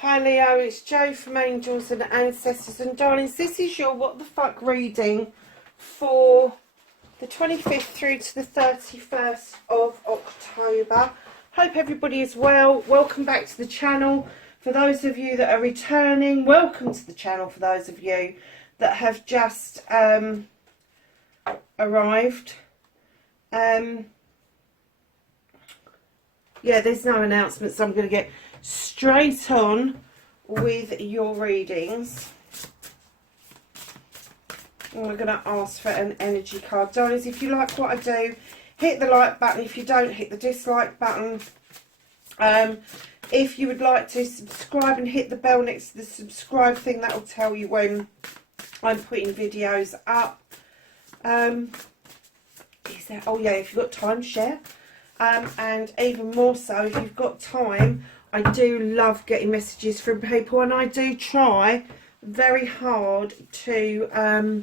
Hi Leo, it's Jo from Angels and Ancestors and Darlings. This is your What the Fuck reading for the 25th through to the 31st of October. Hope everybody is well. Welcome back to the channel. For those of you that are returning, welcome to the channel. For those of you that have just arrived. Yeah, there's no announcements. I'm going to get straight on with your readings. And we're going to ask for an energy card. Darlings, if you like what I do, hit the like button. If you don't, hit the dislike button. If you would like to subscribe and hit the bell next to the subscribe thing, that will tell you when I'm putting videos up. Oh yeah, if you've got time, share. And even more so, if you've got time, I do love getting messages from people, and I do try very hard to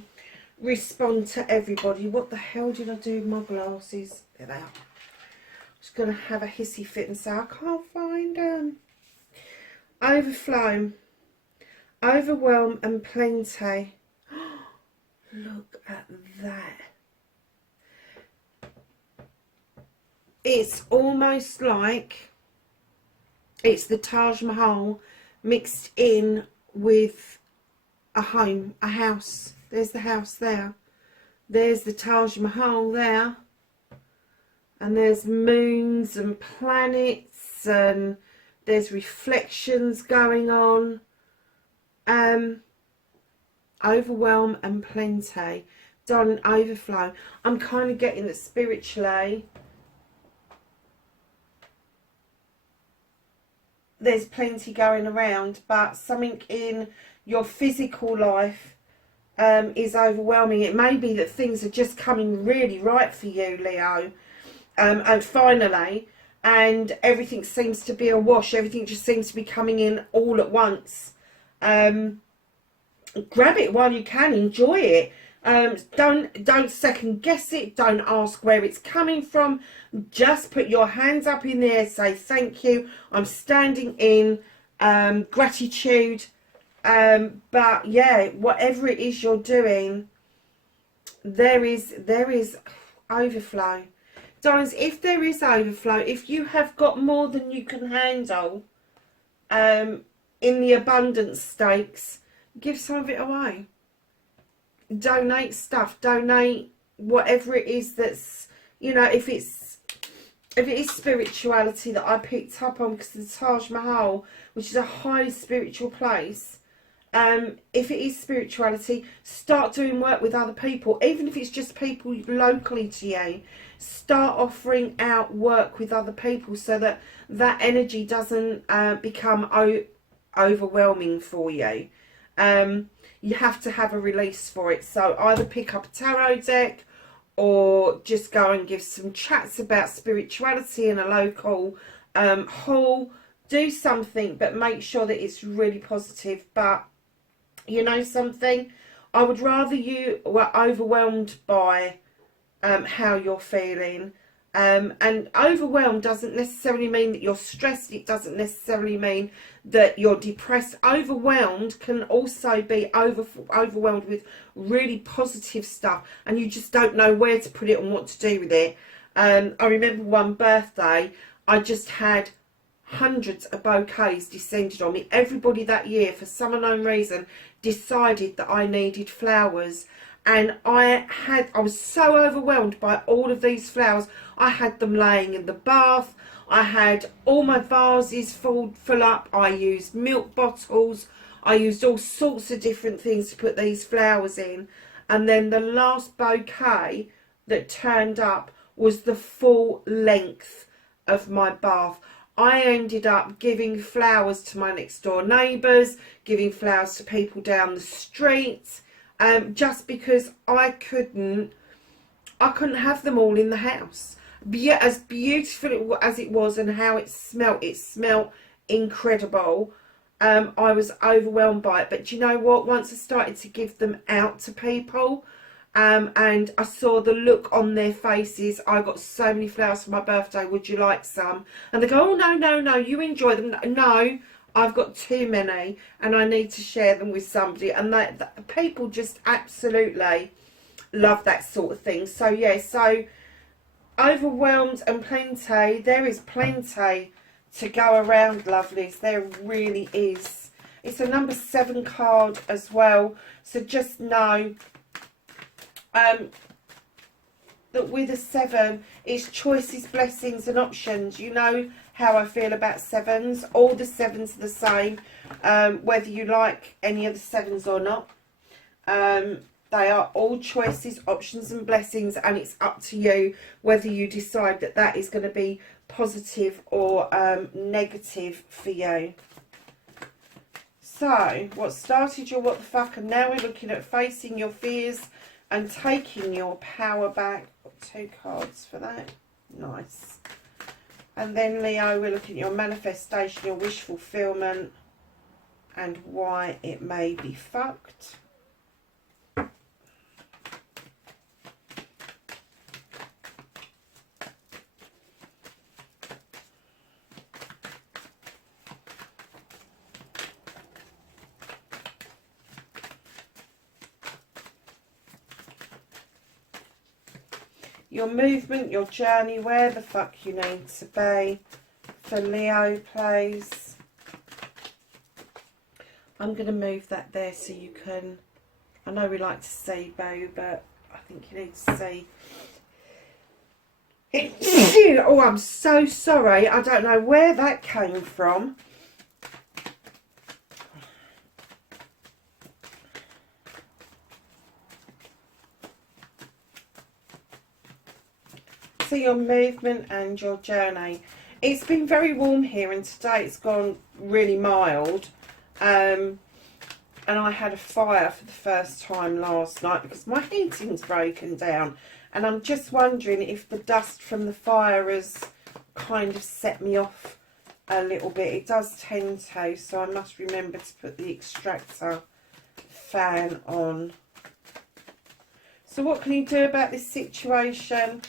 respond to everybody. What the hell did I do with my glasses? There they are. I'm just going to have a hissy fit and say I can't find them. Overflow, overwhelm and plenty. Look at that. It's almost like it's the Taj Mahal mixed in with a home, a house. There's the house there. There's the Taj Mahal there. And there's moons and planets and there's reflections going on. Overwhelm and plenty. Darling, overflow. I'm kind of getting that spiritually there's plenty going around, but something in your physical life is overwhelming. It may be that things are just coming really right for you, Leo, and finally, and everything seems to be a wash. Everything just seems to be coming in all at once. Grab it while you can. Enjoy it. Don't second guess it. Don't ask where it's coming from. Just put your hands up in the air. Say thank you. I'm standing in gratitude. But yeah, whatever it is you're doing, there is overflow. Darlings, if there is overflow, if you have got more than you can handle in the abundance stakes, give some of it away. Donate stuff, donate whatever it is that's, you know, if it is spirituality that I picked up on, because the Taj Mahal, which is a highly spiritual place, if it is spirituality, start doing work with other people, even if it's just people locally to you. Start offering out work with other people so that that energy doesn't become overwhelming for you. You have to have a release for it. So either pick up a tarot deck or just go and give some chats about spirituality in a local hall. Do something, but make sure that it's really positive. But you know something? I would rather you were overwhelmed by how you're feeling. And overwhelmed doesn't necessarily mean that you're stressed. It doesn't necessarily mean that you're depressed. Overwhelmed can also be overwhelmed with really positive stuff, and you just don't know where to put it and what to do with it. I remember one birthday, I just had hundreds of bouquets descended on me. Everybody that year, for some unknown reason, decided that I needed flowers. And I was so overwhelmed by all of these flowers. I had them laying in the bath. I had all my vases full up. I used milk bottles. I used all sorts of different things to put these flowers in. And then the last bouquet that turned up was the full length of my bath. I ended up giving flowers to my next door neighbours, giving flowers to people down the street. Just because I couldn't have them all in the house. As beautiful as it was and how it smelt incredible. I was overwhelmed by it. But do you know what? Once I started to give them out to people, and I saw the look on their faces. I got so many flowers for my birthday. Would you like some? And they go, oh no, you enjoy them. No, I've got too many and I need to share them with somebody, and that people just absolutely love that sort of thing. So yeah, so overwhelmed and plenty, there is plenty to go around, lovelies. There really is. It's a number 7 card as well, so just know that with a 7, it's choices, blessings and options. You know how I feel about 7s. All the 7s are the same, whether you like any of the 7s or not. They are all choices, options and blessings, and it's up to you whether you decide that that is going to be positive or negative for you. So, what started your what the fuck, and now we're looking at facing your fears and taking your power back. Got 2 cards for that. Nice. And then, Leo, we're looking at your manifestation, your wish fulfillment, and why it may be fucked. Your movement, your journey, where the fuck you need to be for Leo, please. I'm going to move that there so you can, I know we like to see Boo, but I think you need to see. Oh, I'm so sorry. I don't know where that came from. So your movement and your journey. It's been very warm here, and today it's gone really mild. And I had a fire for the first time last night because my heating's broken down. And I'm just wondering if the dust from the fire has kind of set me off a little bit. It does tend to, so I must remember to put the extractor fan on. So what can you do about this situation?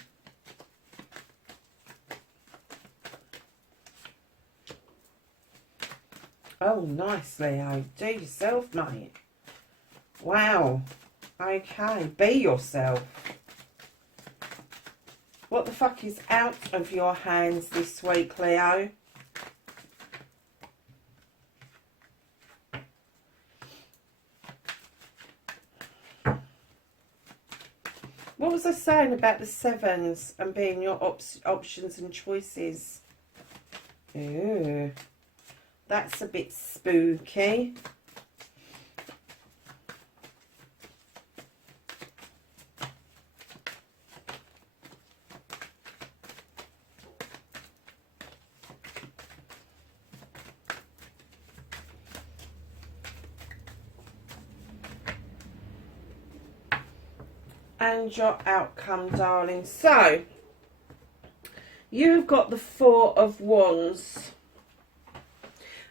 Oh, nice, Leo. Do yourself, mate. Wow. Okay, be yourself. What the fuck is out of your hands this week, Leo? What was I saying about the 7s and being your options and choices? Ooh. That's a bit spooky. And your outcome, darling. So, you've got the 4 of Wands.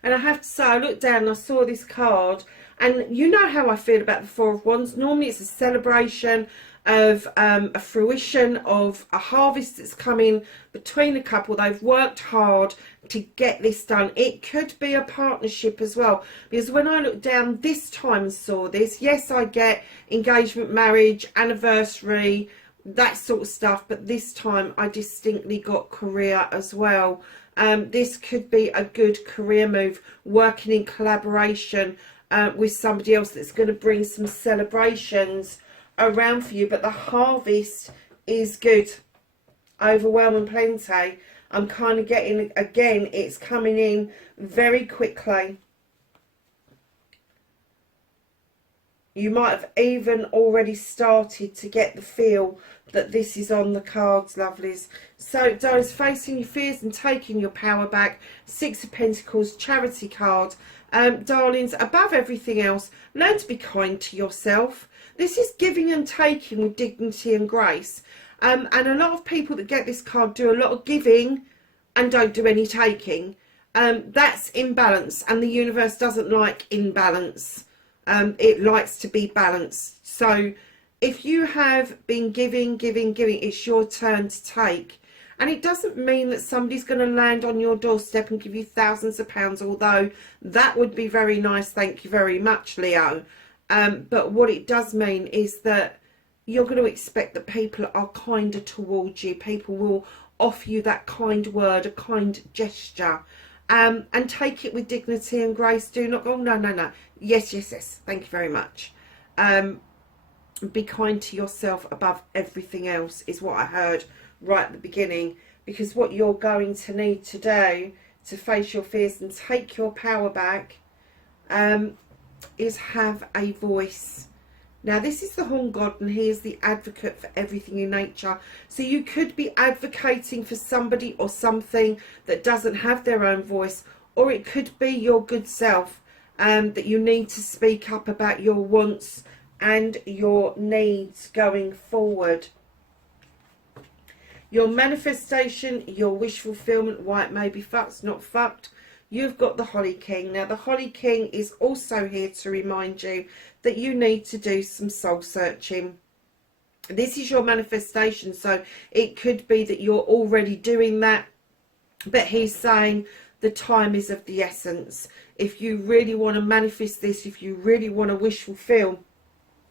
And I have to say, I looked down and I saw this card, and you know how I feel about the 4 of Wands. Normally it's a celebration of a fruition of a harvest that's coming between a couple. They've worked hard to get this done. It could be a partnership as well, because when I looked down this time and saw this, yes, I get engagement, marriage, anniversary, that sort of stuff, but this time I distinctly got career as well. This could be a good career move, working in collaboration with somebody else that's going to bring some celebrations around for you. But the harvest is good. Overwhelming plenty. I'm kind of getting, again, it's coming in very quickly. You might have even already started to get the feel that this is on the cards, lovelies. So, those facing your fears and taking your power back. 6 of Pentacles, charity card. Darlings, above everything else, learn to be kind to yourself. This is giving and taking with dignity and grace. And a lot of people that get this card do a lot of giving and don't do any taking. That's imbalance, and the universe doesn't like imbalance. It likes to be balanced. So if you have been giving, it's your turn to take. And it doesn't mean that somebody's going to land on your doorstep and give you thousands of pounds, although that would be very nice, thank you very much, Leo. But what it does mean is that you're going to expect that people are kinder towards you. People will offer you that kind word, a kind gesture. And take it with dignity and grace. Do not go, oh, no, no, no. Yes, yes, yes. Thank you very much. Be kind to yourself above everything else is what I heard right at the beginning. Because what you're going to need to do to face your fears and take your power back is have a voice. Now, this is the Horn God, and he is the advocate for everything in nature. So you could be advocating for somebody or something that doesn't have their own voice, or it could be your good self, that you need to speak up about your wants and your needs going forward. Your manifestation, your wish fulfillment, why it may be fucked, not fucked. You've got the Holly King. Now, the Holly King is also here to remind you that you need to do some soul searching. This is your manifestation, so it could be that you're already doing that, but he's saying the time is of the essence. If you really want to manifest this, if you really want to wish fulfill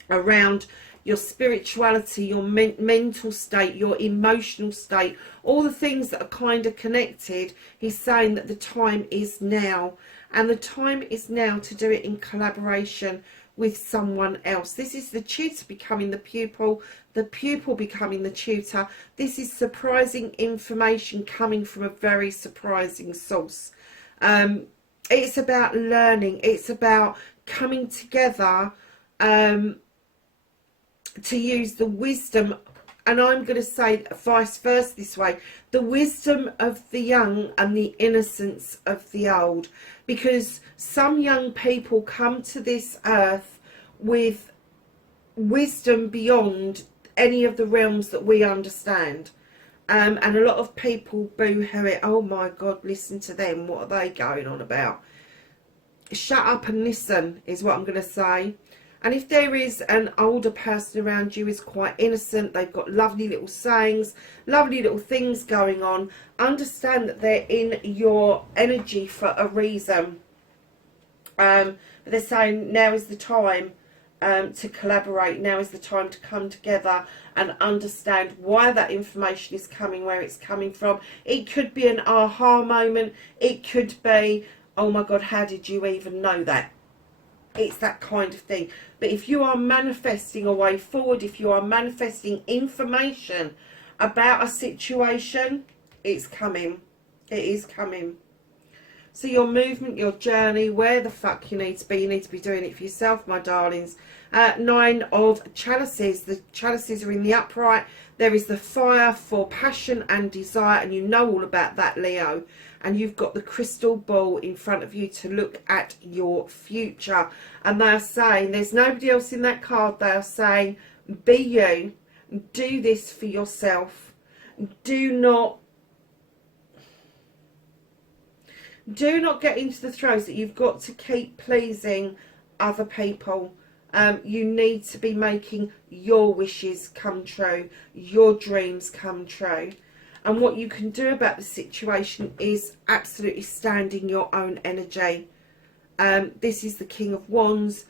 around your spirituality, your mental state, your emotional state, all the things that are kind of connected, he's saying that the time is now. And the time is now to do it in collaboration with someone else. This is the tutor becoming the pupil becoming the tutor. This is surprising information coming from a very surprising source. It's about learning. It's about coming together to use the wisdom, and I'm going to say vice versa this way, the wisdom of the young and the innocence of the old, because some young people come to this earth with wisdom beyond any of the realms that we understand, and a lot of people boo-hoo it. Oh my God, listen to them, what are they going on about? Shut up and listen is what I'm going to say. And if there is an older person around you who is quite innocent, they've got lovely little sayings, lovely little things going on, understand that they're in your energy for a reason. But they're saying now is the time to collaborate. Now is the time to come together and understand why that information is coming, where it's coming from. It could be an aha moment. It could be, oh my God, how did you even know that? It's that kind of thing. But if you are manifesting a way forward, if you are manifesting information about a situation, it's coming. It is coming. So your movement, your journey, where the fuck you need to be doing it for yourself, my darlings. 9 of chalices. The chalices are in the upright. There is the fire for passion and desire, and you know all about that, Leo. And you've got the crystal ball in front of you to look at your future. And they are saying, there's nobody else in that card. They are saying, be you. Do this for yourself. Do not get into the throes that you've got to keep pleasing other people. You need to be making your wishes come true, your dreams come true. And what you can do about the situation is absolutely stand in your own energy. This is the King of Wands.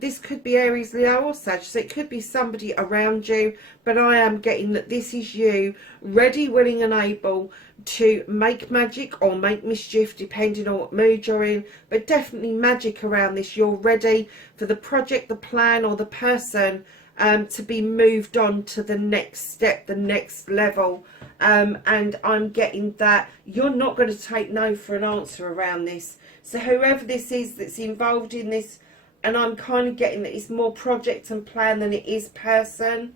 This could be Aries, Leo or Sag, so it could be somebody around you, but I am getting that this is you, ready, willing and able to make magic or make mischief, depending on what mood you're in, but definitely magic around this. You're ready for the project, the plan or the person to be moved on to the next step, the next level. And I'm getting that you're not going to take no for an answer around this. So whoever this is that's involved in this, and I'm kind of getting that it's more project and plan than it is person,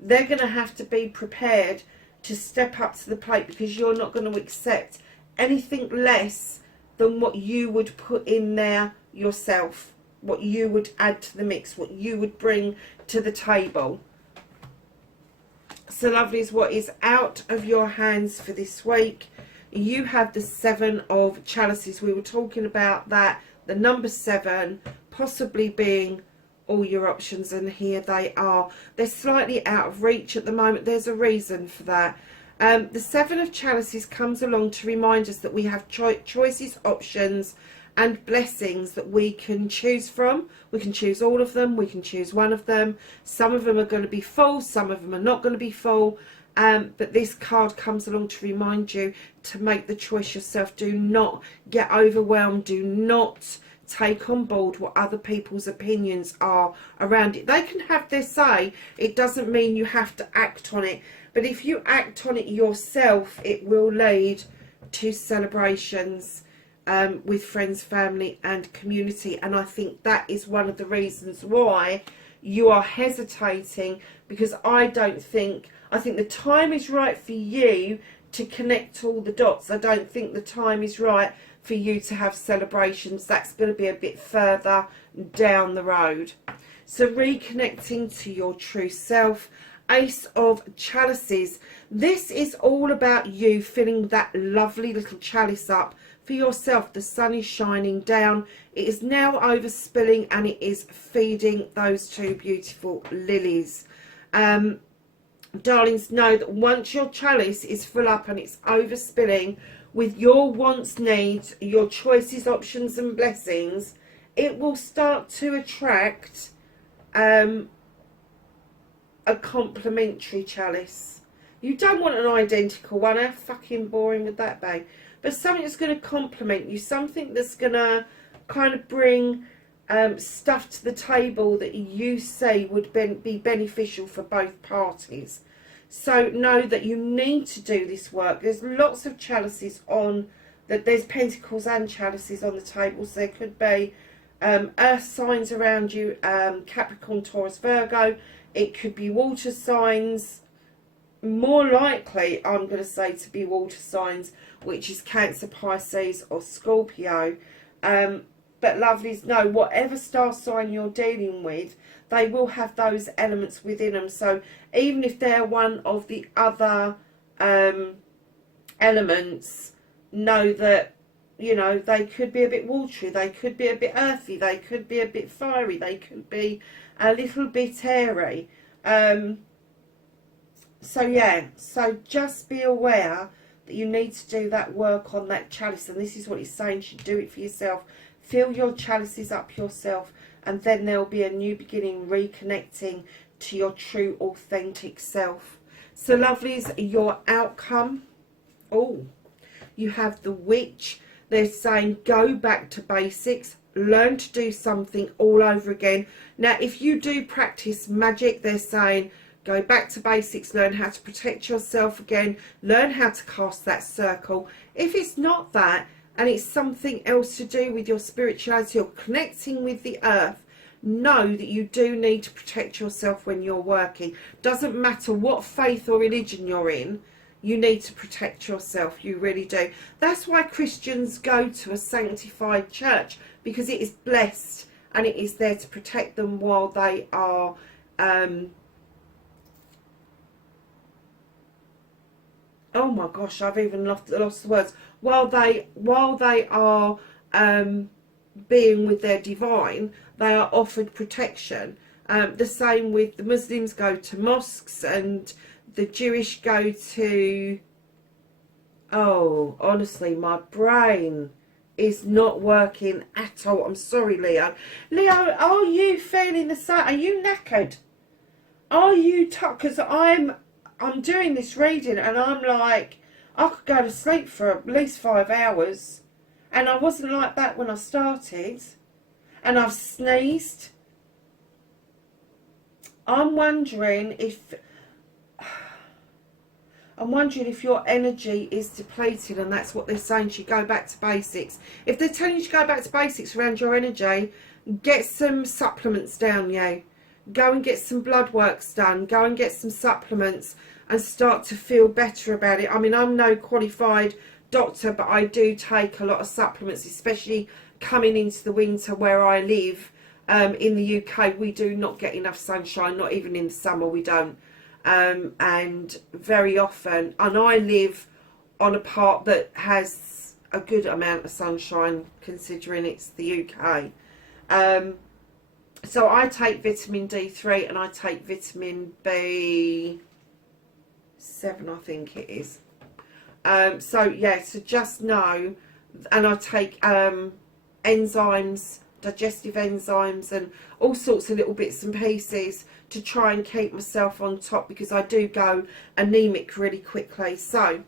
they're going to have to be prepared to step up to the plate, because you're not going to accept anything less than what you would put in there yourself, what you would add to the mix, what you would bring to the table. So lovelies, what is out of your hands for this week? You have the 7 of chalices. We were talking about that, the number 7 possibly being all your options, and here they are. They're slightly out of reach at the moment. There's a reason for that. The Seven of Chalices comes along to remind us that we have choices, options and blessings that we can choose from. We can choose all of them, we can choose one of them. Some of them are going to be full, some of them are not going to be full. But this card comes along to remind you to make the choice yourself. Do not get overwhelmed. Do not take on board what other people's opinions are around it. They can have their say. It doesn't mean you have to act on it. But if you act on it yourself, it will lead to celebrations with friends, family and community. And I think that is one of the reasons why you are hesitating, because I think the time is right for you to connect all the dots. I don't think the time is right for you to have celebrations. That's going to be a bit further down the road. So reconnecting to your true self. Ace of Chalices. This is all about you filling that lovely little chalice up for yourself. The sun is shining down. It is now overspilling and it is feeding those two beautiful lilies. Darlings, know that once your chalice is full up and it's overspilling with your wants, needs, your choices, options and blessings, it will start to attract a complementary chalice. You don't want an identical one. How fucking boring would that be? But something that's going to complement you, something that's going to kind of bring stuff to the table that you say would be beneficial for both parties. So know that you need to do this work. There's lots of chalices on that. There's pentacles and chalices on the table. So there could be earth signs around you, Capricorn, Taurus, Virgo. It could be water signs. More likely, I'm going to say, to be water signs, which is Cancer, Pisces or Scorpio. But lovelies, know whatever star sign you're dealing with, they will have those elements within them. So even if they're one of the other elements, know that, you know, they could be a bit watery, they could be a bit earthy, they could be a bit fiery, they could be a little bit airy. So yeah, so just be aware that you need to do that work on that chalice. And this is what it's saying, you should do it for yourself. Fill your chalices up yourself, and then there'll be a new beginning, reconnecting to your true authentic self. So lovelies, your outcome. Oh, you have the Witch. They're saying go back to basics, learn to do something all over again. Now if you do practice magic, they're saying go back to basics, learn how to protect yourself again, learn how to cast that circle. If it's not that, and it's something else to do with your spirituality or connecting with the earth, know that you do need to protect yourself when you're working. Doesn't matter what faith or religion you're in, you need to protect yourself. You really do. That's why Christians go to a sanctified church, because it is blessed and it is there to protect them while they are oh my gosh, I've even lost the words. While they are being with their divine, they are offered protection. The same with the Muslims go to mosques, and the Jewish go to... Oh, honestly, my brain is not working at all. I'm sorry, Leo. Leo, are you feeling the same? Are you knackered? Are you tired? Because I'm doing this reading and I'm like, I could go to sleep for at least 5 hours. And I wasn't like that when I started. And I've sneezed. I'm wondering if your energy is depleted, and that's what they're saying. You go back to basics. If they're telling you to go back to basics around your energy, get some supplements down, you. Go and get some blood works done. Go and get some supplements and start to feel better about it. I mean, I'm no qualified doctor, but I do take a lot of supplements, especially coming into the winter where I live. In the UK, we do not get enough sunshine, not even in the summer we don't. And very often, and I live on a part that has a good amount of sunshine considering it's the UK. So I take vitamin D3 and I take vitamin B6 7, I think it is. So yeah, so just know, and I take enzymes, digestive enzymes, and all sorts of little bits and pieces to try and keep myself on top, because I do go anemic really quickly. So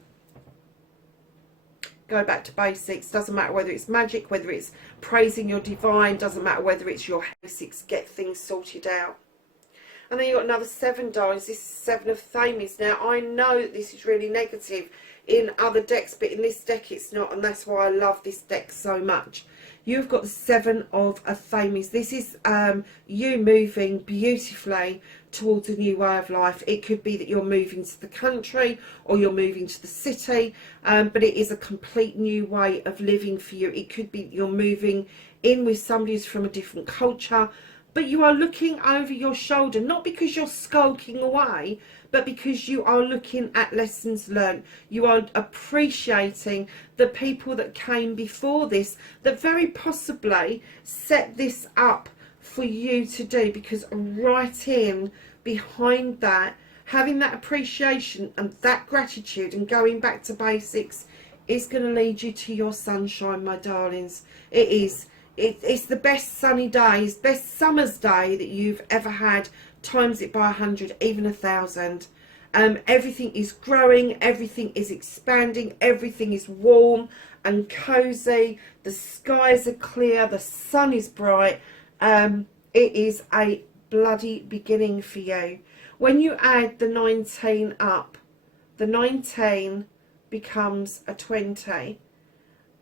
go back to basics. Doesn't matter whether it's magic, whether it's praising your divine, doesn't matter whether it's your basics, get things sorted out. And then you've got another 7, darlings. This is 7 of Thames. Now, I know that this is really negative in other decks, but in this deck it's not, and that's why I love this deck so much. You've got the 7 of Thames. This is you moving beautifully towards a new way of life. It could be that you're moving to the country or you're moving to the city, but it is a complete new way of living for you. It could be that you're moving in with somebody who's from a different culture, but you are looking over your shoulder, not because you're skulking away, but because you are looking at lessons learned. You are appreciating the people that came before this, that very possibly set this up for you to do, because right in behind that, having that appreciation and that gratitude and going back to basics is going to lead you to your sunshine, my darlings. It is. It's the best sunny days, best summer's day that you've ever had. Times it by 100, even 1,000. Everything is growing, everything is expanding, everything is warm and cozy. The skies are clear, the sun is bright. It is a bloody beginning for you. When you add the 19 up, the 19 becomes a 20,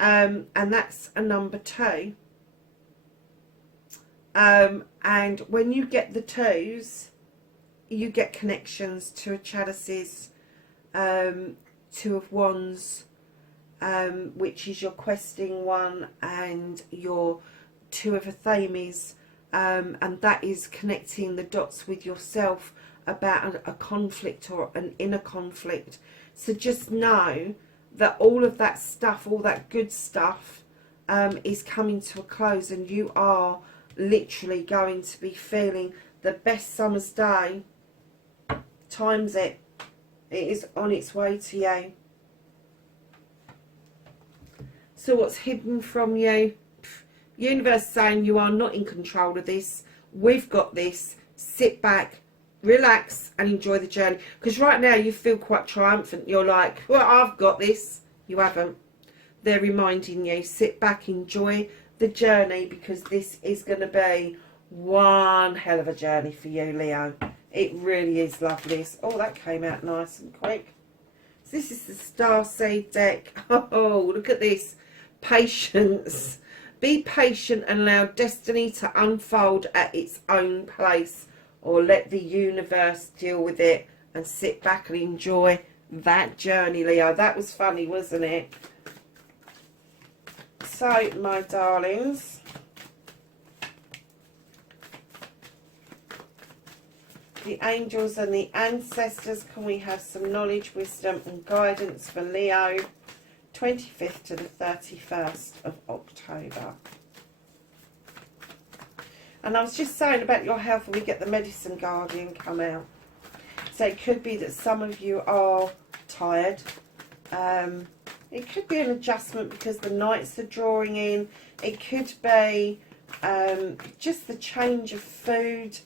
and that's a number 2. And when you get the 2s, you get connections to a chalices, 2 of wands, which is your questing one, and your 2 of Thames, and that is connecting the dots with yourself about a conflict or an inner conflict. So just know that all of that stuff, all that good stuff, is coming to a close, and you are literally going to be feeling the best summer's day times it. It is on its way to you. So what's hidden from you? Universe saying you are not in control of this. We've got this. Sit back, relax, and enjoy the journey. Because right now you feel quite triumphant. You're like, well, I've got this. You haven't. They're reminding you, sit back, enjoy the journey, because this is going to be one hell of a journey for you, Leo. It really is lovely. Oh, that came out nice and quick. So this is the Starseed deck. Oh, look at this. Patience. Be patient and allow destiny to unfold at its own pace, or let the universe deal with it, and sit back and enjoy that journey, Leo. That was funny, wasn't it? So, my darlings, the angels and the ancestors, can we have some knowledge, wisdom and guidance for Leo, 25th to the 31st of October. And I was just saying about your health, and we get the Medicine Guardian come out. So it could be that some of you are tired. It could be an adjustment because the nights are drawing in. It could be just the change of food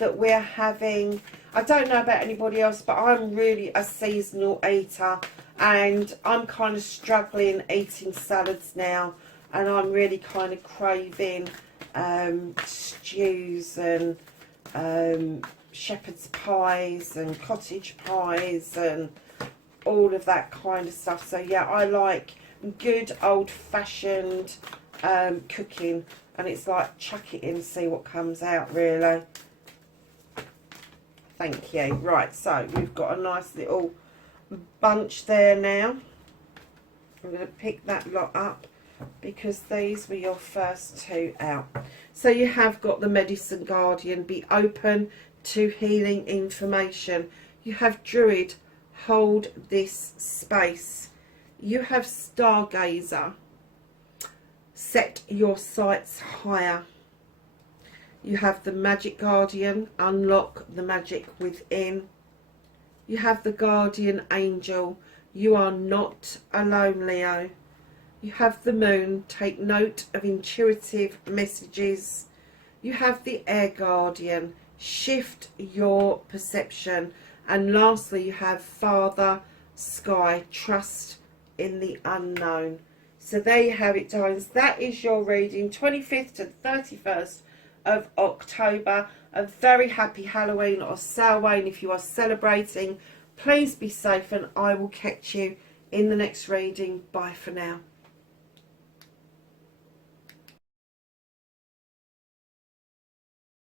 that we're having. I don't know about anybody else, but I'm really a seasonal eater, and I'm kind of struggling eating salads now, and I'm really kind of craving stews and shepherd's pies and cottage pies and all of that kind of stuff. So yeah, I like good old-fashioned cooking, and it's like chuck it in and see what comes out, really. Thank you. Right, so we've got a nice little bunch there now. I'm going to pick that lot up because these were your first 2 out. So you have got the Medicine Guardian, be open to healing information. You have Druid, hold this space. You have Stargazer, set your sights higher. You have the Magic Guardian, unlock the magic within. You have the guardian angel. You are not alone, Leo. You have the moon. Take note of intuitive messages. You have the air guardian. Shift your perception. And lastly, you have Father Sky. Trust in the unknown. So there you have it, darlings. That is your reading, 25th to 31st of October. A very happy Halloween or Samhain if you are celebrating. Please be safe, and I will catch you in the next reading. Bye for now.